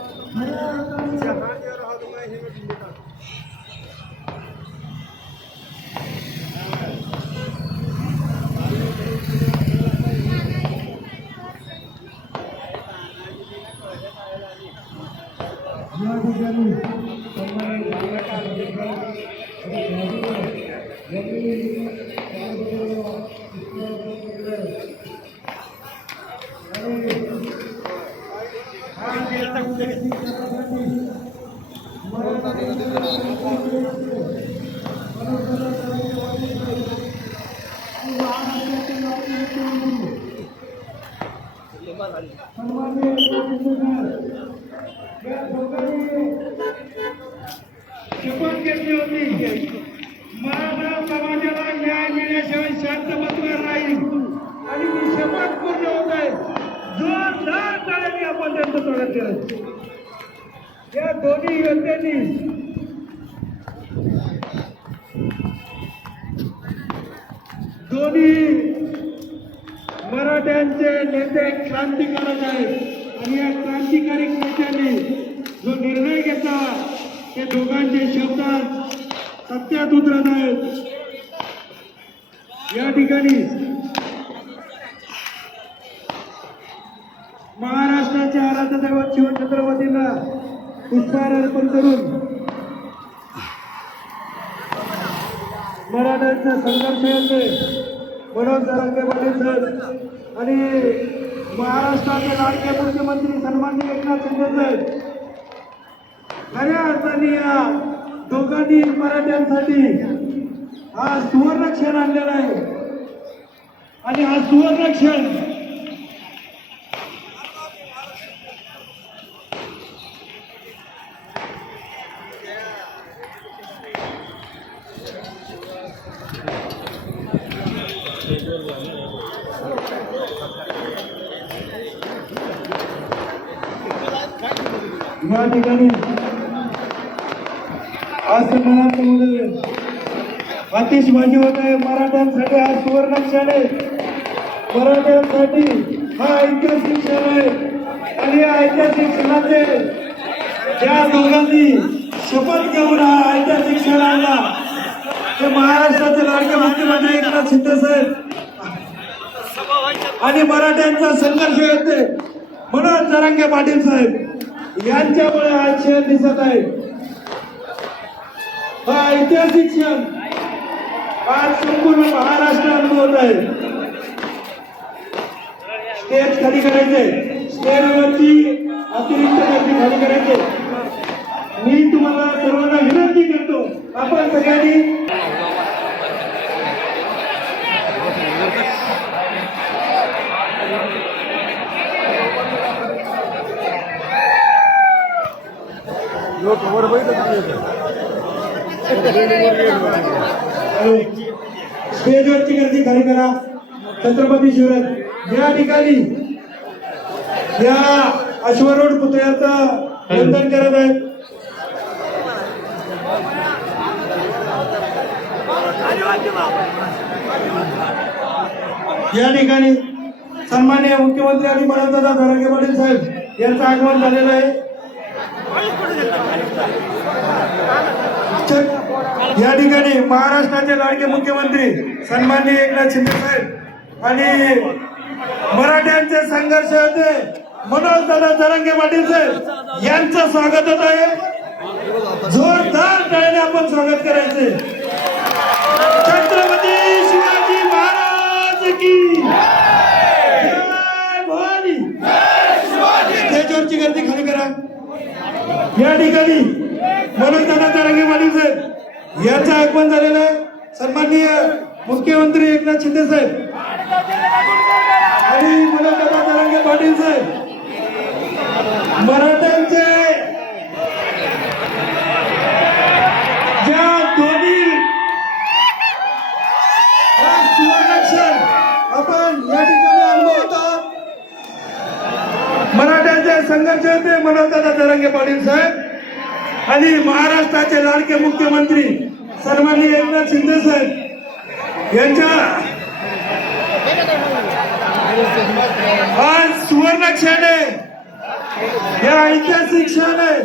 या ठिकाणी सन्मानित बाळासाहेब आंबेडकर आणि गांधीजी यांनी त्याचबरोबर पुष्पगुच्छ आणि हा देशासाठी आपण या दोन्ही योद्ध्यांनी दोन्ही मराठ्यांचे नेते क्रांतिकारक आहेत. आणि या क्रांतिकारी नेत्यांनी जो निर्णय घेतला ते दोघांचे शब्दात सत्यात उतरत आहेत. या ठिकाणी महाराष्ट्राच्या आराध्य दैवत शिवछत्रपतींना पुष्पहार अर्पण करून मराठ्यांचा संघर्ष यांचे मनोज जरांगे पाटील सर आणि महाराष्ट्राचे लाडके मुख्यमंत्री सन्मान्य एकनाथ शिंदे साहेब खऱ्या अर्थाने या दोघांनी मराठ्यांसाठी हा सुवर्ण क्षण आणलेला आहे. आणि हा सुवर्ण क्षण या ठिकाणी आज सन्मानामध्ये आतिषबाजी होत आहे मराठ्यांसाठी हा सुवर्ण क्षण आहे. मराठ्यांसाठी हा ऐतिहासिक क्षण आहे. आणि या ऐतिहासिक क्षणाचे ज्या दोघांनी शपथ घेऊन हा ऐतिहासिक क्षण आणला. ते महाराष्ट्राचे लाडके मुख्यमंत्री एकनाथ शिंदे साहेब. आणि मराठ्यांचा संघर्ष येते. म्हणून जरांगे पाटील साहेब. यांच्यामुळे हा क्षण दिसत आहे. हा ऐतिहासिक क्षण. आज संपूर्ण महाराष्ट्र अनुभवत आहे. स्टेज खाली करायचे. स्टेजवरची अतिरिक्त गर्दी खाली करायचे. मी तुम्हाला सर्वांना विनंती करतो आपण सगळ्यांनी हॅलो. स्टेजवरची गर्दी खाली करा. छत्रपती शिवराज या ठिकाणी. या अश्वरोड पुतळ्याचं वंदन करत आहेत. या ठिकाणी सन्मान्य मुख्यमंत्री आणि मनोजदादा धोरंगे पाटील साहेब यांचं आगमन झालेलं आहे. तर या ठिकाणी महाराष्ट्राचे लाडके मुख्यमंत्री सन्माननीय एकनाथ शिंदे साहेब आणि मराठ्यांचे संघर्ष होते. मनोज दादा जरांगे पाटील साहेब यांचं स्वागत होत आहे. जोरदार टाळ्याने आपण स्वागत करायचे. छत्रपती शिवाजी महाराज की भवानी. स्टेजवरची गर्दी खाली करा. या ठिकाणी मनोजदादा तरंगे पाटील साहेब यांचं आगमन झालेलं आहे. सन्माननीय मुख्यमंत्री एकनाथ शिंदे साहेब आणि मनोजदादा तरंगे पाटील साहेब. मराठ्यांचे ज्या दोन्ही सुवर्णाक्षर आपण या ठिकाणी अनुभवत आहोत. मराठ्यांचे संघर्ष होते मनोजदादा तरंगे पाटील साहेब. आणि महाराष्ट्राचे लाडके मुख्यमंत्री सन्माननीय एकनाथ शिंदे साहेब यांच्या आज सुवर्ण क्षण आहे. हे ऐतिहासिक क्षण आहे.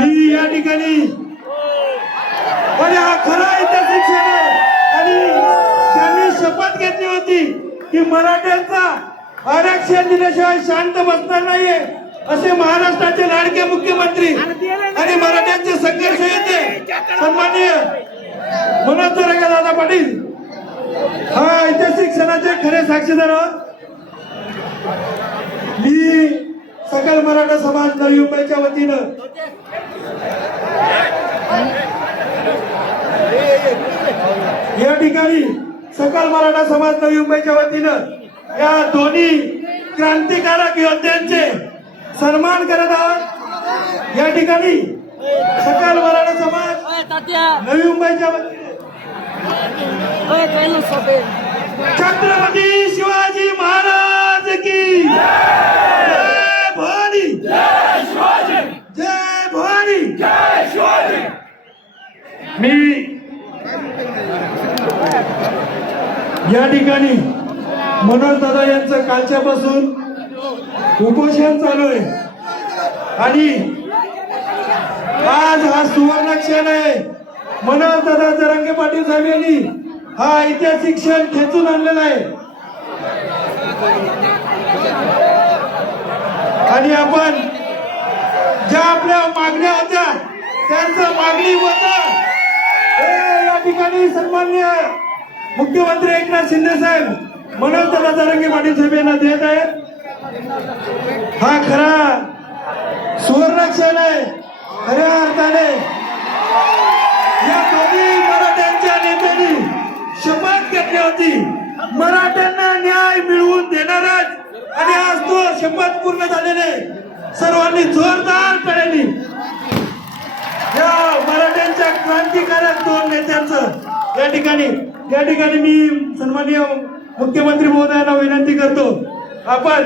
मी या ठिकाणी आणि हा खरा ऐतिहासिक क्षण आहे. आणि त्यांनी शपथ घेतली होती की मराठ्यांचा आरक्षण दिल्याशिवाय शांत बसणार नाहीये. असे महाराष्ट्राचे लाडके मुख्यमंत्री आणि मराठ्यांचे संघर्ष येते. सन्माननीय मनोज का दादा पाटील? हा ऐतिहासिक क्षणाचे खरे साक्षीदार आहोत. मी सकल मराठा समाज नवी मुंबईच्या वतीनं या ठिकाणी सकल मराठा समाज नवी मुंबईच्या वतीनं या दोन्ही क्रांतिकारक योद्ध्यांचे सन्मान करत आहोत. या ठिकाणी सकल मराठा समाज नवी मुंबईच्या वतीने. छत्रपती शिवाजी महाराज की जय भवानी. जय भवानी. मी या ठिकाणी मनोज दादा यांचं कालच्यापासून उपोषण चालू आहे. आणि आज हा सुवर्ण क्षण आहे. मनोज दादा जरांगे पाटील साहेब यांनी हा ऐतिहासिक क्षण खेचून आणलेला आहे. आणि आपण ज्या आपल्या मागण्या होत्या त्यांचं मागणी होत. या ठिकाणी सन्मान्य मुख्यमंत्री एकनाथ शिंदे साहेब मनोज दादा जरांगे पाटील साहेब यांना देत आहेत. हा खरा. सुवर्ण क्षण आहे. खऱ्या अर्थाने. या दोन्ही मराठ्यांच्या नेत्यांनी शपथ घेतली होती. मराठ्यांना न्याय मिळवून देणारच. आणि आज तो शपथ पूर्ण झालेले सर्वांनी जोरदार पडेली या मराठ्यांच्या क्रांतिकारक दोन नेत्यांचं या ठिकाणी या ठिकाणी मी सन्माननीय मुख्यमंत्री महोदयांना विनंती करतो. आपण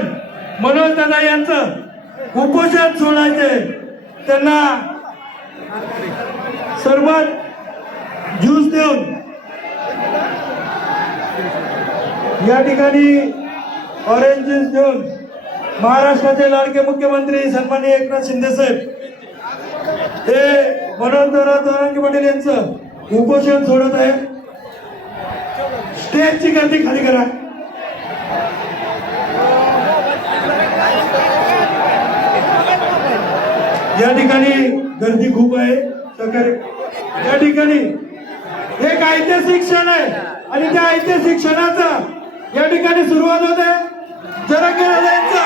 मनोज दादा यांचं उपोषण सोडायचे. त्यांना सर्वात ज्यूस देऊन या ठिकाणी ऑरेंज ज्यूस देऊन महाराष्ट्राचे लाडके मुख्यमंत्री सन्मान्य एकनाथ शिंदे साहेब हे मनोज दादा पटेल पाटील यांचं उपोषण सोडत आहे. स्टेजची गर्दी खाली करा. या ठिकाणी गर्दी खूप आहे सहकार्य या ठिकाणी एक ऐतिहासिक क्षण आहे आणि त्या ऐतिहासिक क्षणाचा या ठिकाणी सुरुवात होते जरांगे दादा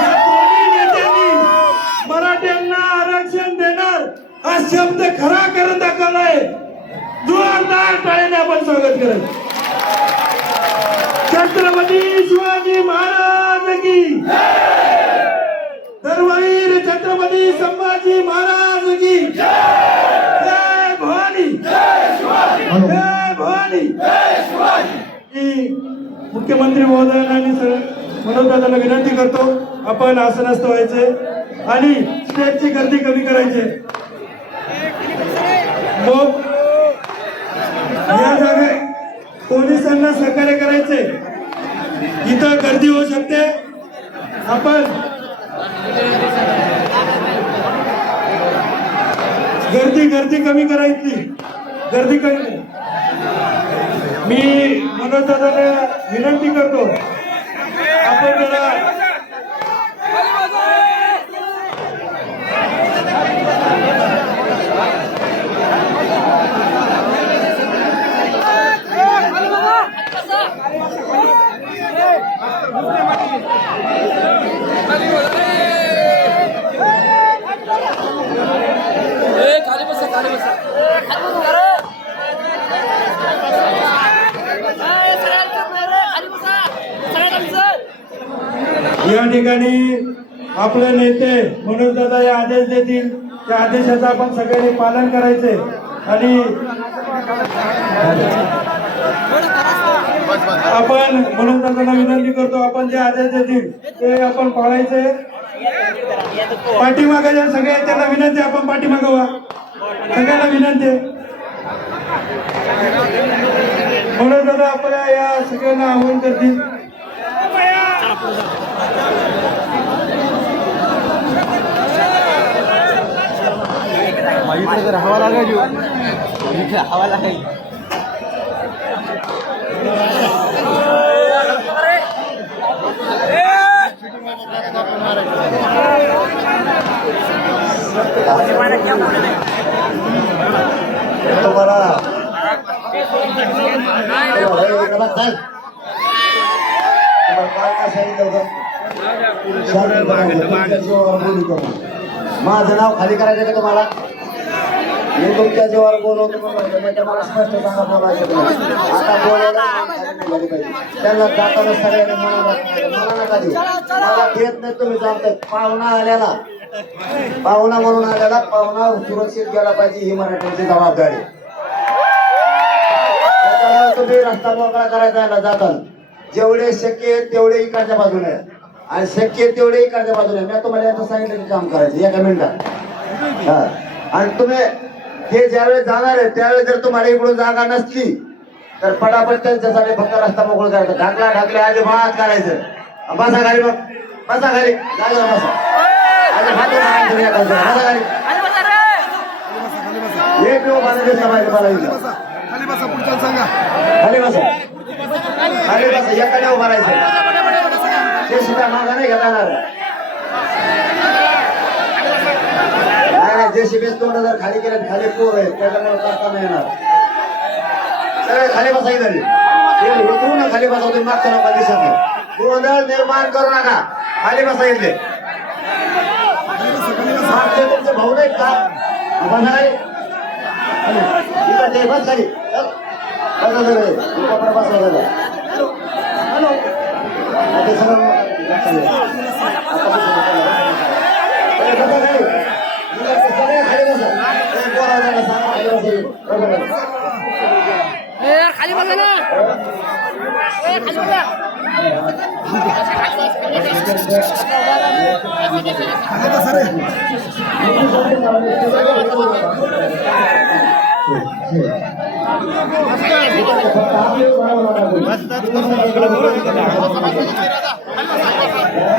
या दोन्ही नेत्यांनी मराठ्यांना आरक्षण देणार हा शब्द खरा करून दाखवलाय. जोरदार टाळ्याने आपण स्वागत करत छत्रपती शिवाजी महाराज की धर्मवीर छत्रपती संभाजी महाराज की जय भवानी. जय भवानी. मी मुख्यमंत्री महोदयांनी आणि सर- दादाला विनंती करतो आपण आसनस्थ व्हायचे आणि स्टेजची गर्दी कमी करायची. लोक या जागे पोलिसांना सहकार्य करायचे. इथं गर्दी होऊ शकते. आपण गर्दी गर्दी कमी करायची गर्दी कमी मी मनोज दादाला विनंती करतो आपण जरा ए खाली बसा खाली बसा खाली बसा सगळ्यांना चल या ठिकाणी आपले नेते मनोज दादा हे आदेश देतील. त्या आदेशाचं आपण सगळ्यांनी पालन करायचे आणि आपण मनोज दादांना विनंती करतो आपण जे आदेश देतील ते आपण पाळायचे पाठीमागायच्या सगळ्या त्यांना विनंती आपण पाठीमागावा सगळ्यांना विनंती आहे. मनोज दादा आपल्या या सगळ्यांना आवाहन करतील. इकडे जर हवा लागायची. इथे हवा लागायची. तुम्हाला माझं नाव खाली करायचं का तुम्हाला? तुमच्या जीवावर बोलवतो मला स्पष्ट सांगा बोलायचं. आता बोलायला. त्यांना जाताना सगळ्यांनी मनाला मला नका देऊ? मला देत नाही तुम्ही सांगताय पाहुणा आल्याला पाहुणा म्हणून आल्याला पाहुणा सुरक्षित गेला पाहिजे ही मराठ्यांची जबाबदारी. त्याच्यामुळे तुम्ही रस्ता मोकळा करायचा जाताना. जेवढे शक्य तेवढे इकडच्या बाजूने. आणि शक्य तेवढे इकडच्या बाजूने. मी तुम्हाला याचं सांगितलं की काम करायचं. एका मिनिटात. हा. आणि तुम्ही हे ज्यावेळेस जाणार आहे त्यावेळेस जर तुम्हाला इकडून जागा नसली तर पटापट त्यांच्यासाठी फक्त रस्ता मोकळा करायचा. ढाकला ढाकले आधी भात करायचं. बसा खाली मग बसा खाली जागेवर बसा. एका माझ्या मला. खाली पुढच्या सांगा. खाली बसा. खाली बसा. एकाने उभा राहायचं. ते सुद्धा मागा नाही घेता येणार नाही नाही जे तोंड जर खाली केलं खाली पोर आहे त्याच्यामुळे करता नाही येणार. सगळे खाली बसाई झाली उतरून खाली बसा तुम्ही मागच्या लोक दिसत नाही. गोंधळ निर्माण करू नका. खाली बसायचे मागचे तुमचे भाऊ नाहीत का? बसा इकडे बस खाली. बसा सगळे. इकडे बसा सगळे. आता सगळं खाली. आता बसा खाली. इकडे सगळे खाली बसा. ए, पोरांना सांगा, खाली बसा. बसा, बसा. ए यार खाली बसा ना. ए खाली बसा. खाली बसा रे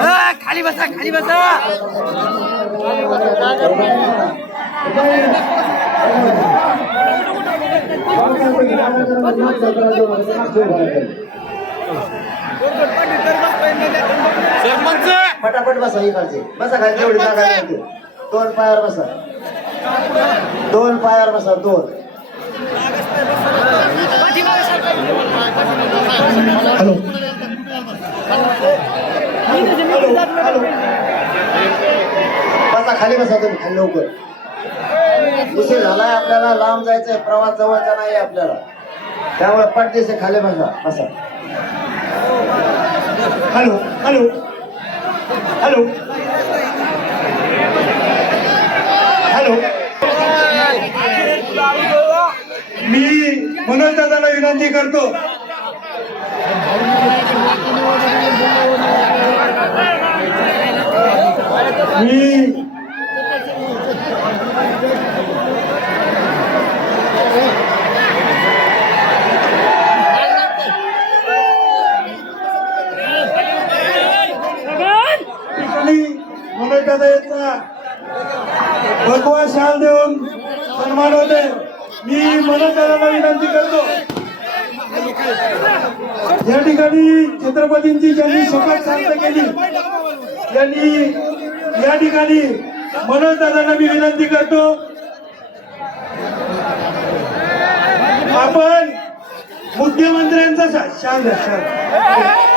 ए, खाली बसा. खाली बसा पटापट बसा इकडचे बसा खाली तेवढी जागा. दोन पायावर बसा. दोन पायावर बसा दोन. हॅलो. बसा खाली बसा तुम्ही खाली लवकर. उशीर झालाय आपल्याला लांब जायचंय प्रवास जवळचा नाही आपल्याला. त्यामुळे पटदिसे खाली बसा असं हॅलो हॅलो. हॅलो. हॅलो. मी मनोज दादाला विनंती करतो. मी ठिकाणी मनोज भगवा शाल देऊन सन्मान होते. मी मनोज विनंती करतो. या ठिकाणी छत्रपतींची ज्यांनी शपथ शांत केली त्यांनी या ठिकाणी मनोज दादांना मी विनंती करतो. आपण मुख्यमंत्र्यांचा शाल द्या, शाल.